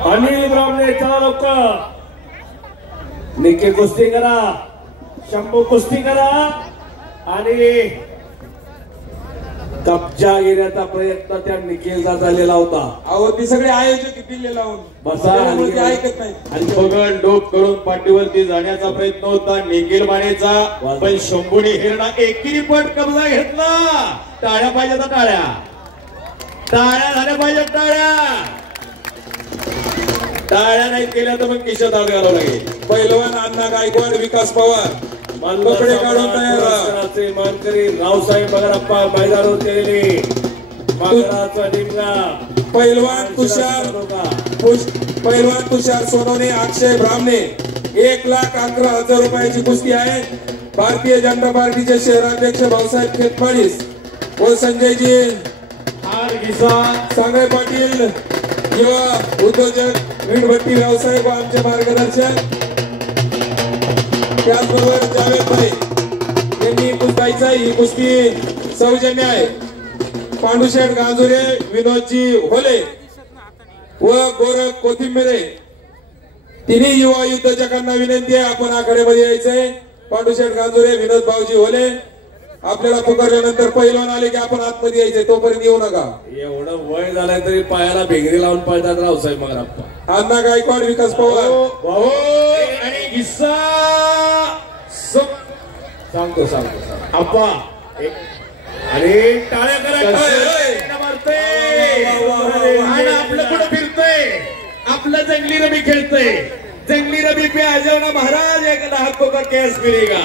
अनिल ब्राह्मणे चला लवकर. निखिल कुस्ती करा, शंभू कुस्ती करा आणि कब्जा घेण्याचा प्रयत्न त्या निखिलचा झालेला होता. अहो ती सगळे आयोजक दिल्ली लावून बसा ऐकत नाही. आणि बघण डोक करून पाठीवरती जाण्याचा प्रयत्न होता निखिल मानेचा, पण शंभूने हिरणा एकेरी पट कब्जा घेतला. टाळ्या पाहिजे तर टाळ्या, टाळ्या झाल्या पाहिजे टाळ्या. टाळ्या नाही केल्या तर मग खिशात हात घालावं लागेल. पहिलवान अण्णा गायकवाड, विकास पवार कपडे काढून तयार. मानकरी रावसाहेब बगरप्पा मैदानावर केलेले मागराचा निमगा. पहिलवान तुषार सोनवणे, अक्षय ब्राह्मणे 1,11,000 रुपयाची कुस्ती आहे. भारतीय जनता पार्टीचे शहराध्यक्ष भाऊसाहेब खेतमाळीस व संजयजी सांगळे पाटील युवा उद्योजक वीटभट्टी व्यावसायिक व आमचे मार्गदर्शक. त्याचबरोबर जावेद भाई यांनी कुस्ताईचा ही कुस्ती सौजन्य आहे. पांडुशेठ गांजुरे, विनोदजी होले व गोरख कोथिंबिरे तिन्ही युवा उद्योजकांना विनंती आहे आपण आखाड्यामध्ये यायचंय. पांडुशेठ गांजुरे, विनोद भाऊजी होले आपल्याला पुकारल्यानंतर पहिलवान आले की आपण आतमध्ये यायचंय, तोपर्यंत येऊ नका. एवढं वय झालंय तरी पायाला भेगरी लावून पळतात रावसाहेब बगरप्पा. अण्णा गायकवाड, विकास पवार आणि किस्सा सांगतो अप्पा आणि टाळ्या करा. आपलं कुठं फिरतंय, आपलं जंगली रमी खेळतंय. जंगली रमी पे आ जाना महाराज, एक लाख को केस मिलेगा.